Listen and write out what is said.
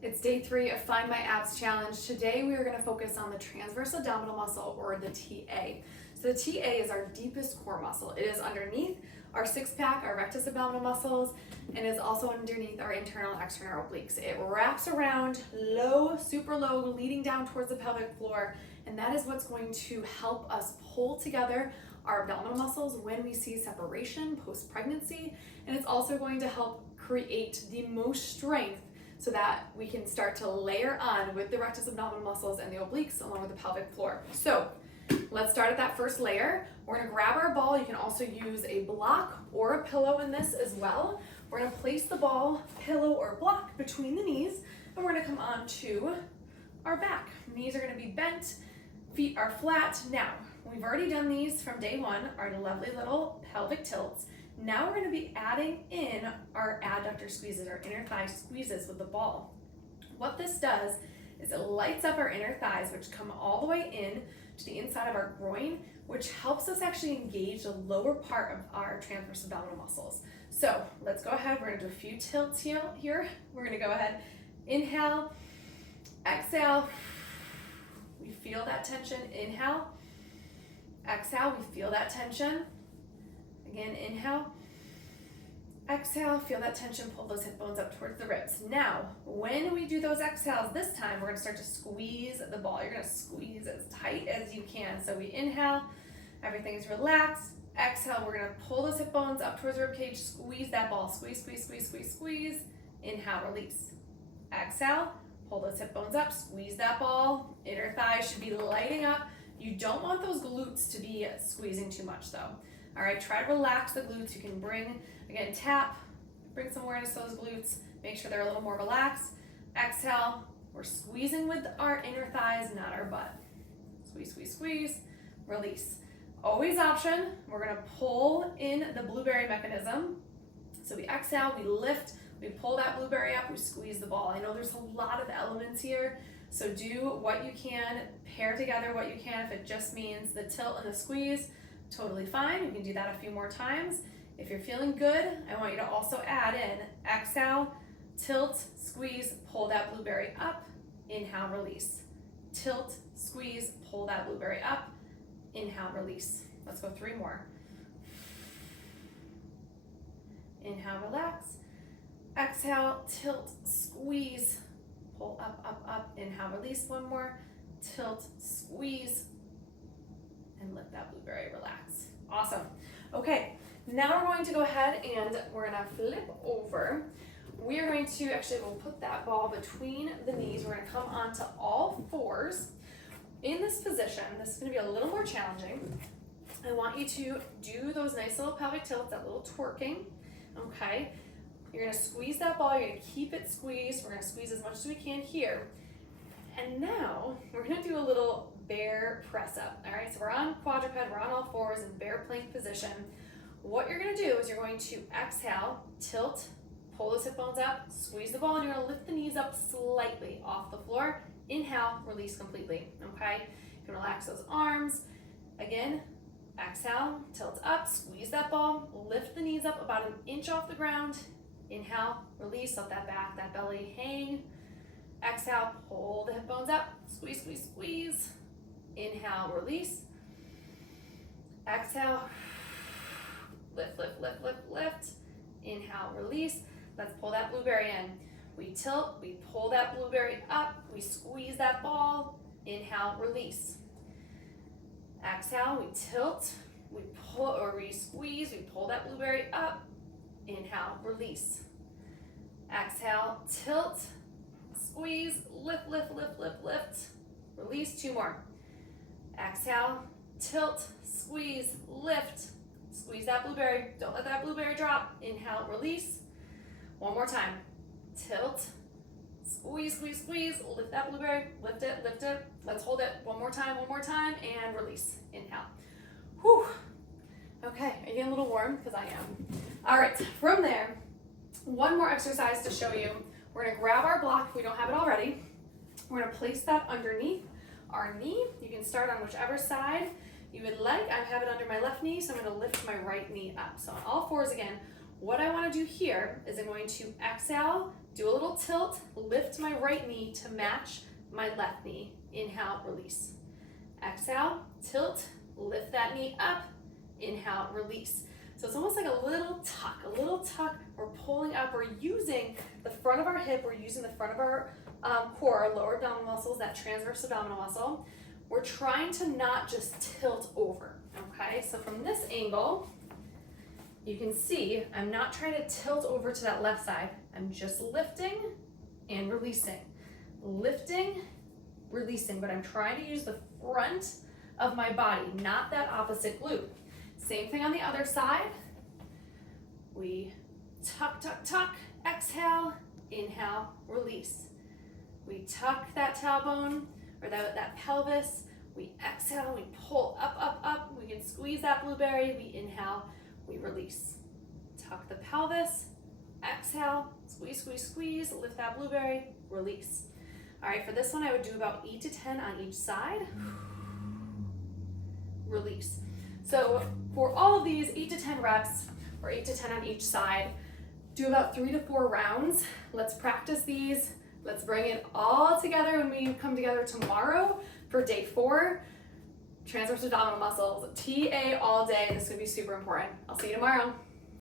It's day 3 of Find My Abs Challenge. Today we are going to focus on the transverse abdominal muscle, or the TA. So the TA is our deepest core muscle. It is underneath our six-pack, our rectus abdominal muscles, and is also underneath our internal and external obliques. It wraps around low, super low, leading down towards the pelvic floor, and that is what's going to help us pull together our abdominal muscles when we see separation post-pregnancy, and it's also going to help create the most strength so that we can start to layer on with the rectus abdominal muscles and the obliques along with the pelvic floor. So let's start at that first layer. We're gonna grab our ball. You can also use a block or a pillow in this as well. We're gonna place the ball, pillow, or block between the knees, and we're gonna come onto our back. Knees are gonna be bent, feet are flat. Now, we've already done these from day 1, our lovely little pelvic tilts. Now we're going to be adding in our adductor squeezes, our inner thigh squeezes with the ball. What this does is it lights up our inner thighs, which come all the way in to the inside of our groin, which helps us actually engage the lower part of our transverse abdominal muscles. So let's go ahead. We're going to do a few tilts here. We're going to go ahead, inhale, exhale. We feel that tension. Inhale, exhale. We feel that tension. Again, inhale, exhale, feel that tension, pull those hip bones up towards the ribs. Now, when we do those exhales this time, we're gonna start to squeeze the ball. You're gonna squeeze as tight as you can. So we inhale, everything is relaxed. Exhale, we're gonna pull those hip bones up towards the rib cage, squeeze that ball, squeeze, squeeze, squeeze, squeeze, squeeze. Inhale, release. Exhale, pull those hip bones up, squeeze that ball. Inner thigh should be lighting up. You don't want those glutes to be squeezing too much though. All right, try to relax the glutes. You can bring, again, tap, bring some awareness to those glutes. Make sure they're a little more relaxed. Exhale, we're squeezing with our inner thighs, not our butt. Squeeze, squeeze, squeeze, release. Always option, we're gonna pull in the blueberry mechanism. So we exhale, we lift, we pull that blueberry up, we squeeze the ball. I know there's a lot of elements here, so do what you can, pair together what you can. If it just means the tilt and the squeeze, totally fine. You can do that a few more times. If you're feeling good, I want you to also add in exhale, tilt, squeeze, pull that blueberry up, inhale, release. Tilt, squeeze, pull that blueberry up, inhale, release. Let's go 3 more. Inhale, relax. Exhale, tilt, squeeze, pull up, up, up, inhale, release. 1 more. Tilt, squeeze, and let that blueberry relax. Awesome. Okay, now we're going to go ahead and we're gonna flip over. We are going to, actually we'll put that ball between the knees. We're gonna come onto all 4s. In this position, this is gonna be a little more challenging. I want you to do those nice little pelvic tilts, that little twerking, okay? You're gonna squeeze that ball, you're gonna keep it squeezed. We're gonna squeeze as much as we can here. And now we're gonna do a little bear press up. All right, so we're on quadruped, we're on all 4s in bear plank position. What you're gonna do is you're going to exhale, tilt, pull those hip bones up, squeeze the ball, and you're gonna lift the knees up slightly off the floor. Inhale, release completely, okay? You can relax those arms. Again, exhale, tilt up, squeeze that ball, lift the knees up about 1 inch off the ground. Inhale, release, let that back, that belly hang. Exhale, pull the hip bones up, squeeze, squeeze, squeeze. Inhale, release. Exhale, lift, lift, lift, lift, lift. Inhale, release. Let's pull that blueberry in. We tilt, we pull that blueberry up, we squeeze that ball. Inhale, release. Exhale, we tilt, we pull, or we squeeze, we pull that blueberry up. Inhale, release. Exhale, tilt, squeeze, lift, lift, lift, lift, lift. Release. 2 more. Exhale, tilt, squeeze, lift. Squeeze that blueberry. Don't let that blueberry drop. Inhale, release. 1 more time. Tilt, squeeze, squeeze, squeeze. Lift that blueberry. Lift it, lift it. Let's hold it. 1 more time, and release. Inhale. Whew. Okay, are you getting a little warm? Because I am. All right, from there, 1 more exercise to show you. We're gonna grab our block if we don't have it already. We're gonna place that underneath our knee. You can start on whichever side you would like. I have it under my left knee, so I'm gonna lift my right knee up. So on all 4s again, what I wanna do here is I'm going to exhale, Do a little tilt, lift my right knee to match my left knee. Inhale, release. Exhale, tilt, lift that knee up. Inhale, release. So it's almost like a little tuck. We're pulling up, we're using the front of our hip, we're using the front of our core, our lower abdominal muscles, that transverse abdominal muscle. We're trying to not just tilt over, okay? So from this angle, you can see I'm not trying to tilt over to that left side. I'm just lifting and releasing. Lifting, releasing, but I'm trying to use the front of my body, not that opposite glute. Same thing on the other side. We tuck, exhale, inhale, release. We tuck that tailbone or that pelvis. We exhale, we pull up. We can squeeze that blueberry. We inhale, we release. Tuck the pelvis, exhale, squeeze, lift that blueberry, release. All right, for this one, I would do about 8 to 10 on each side. Release. So for all of these 8 to 10 reps, or 8 to 10 on each side, do about 3 to 4 rounds. Let's practice these. Let's bring it all together when we come together tomorrow for day 4. Transverse abdominal muscles, TA all day. This would be super important. I'll see you tomorrow.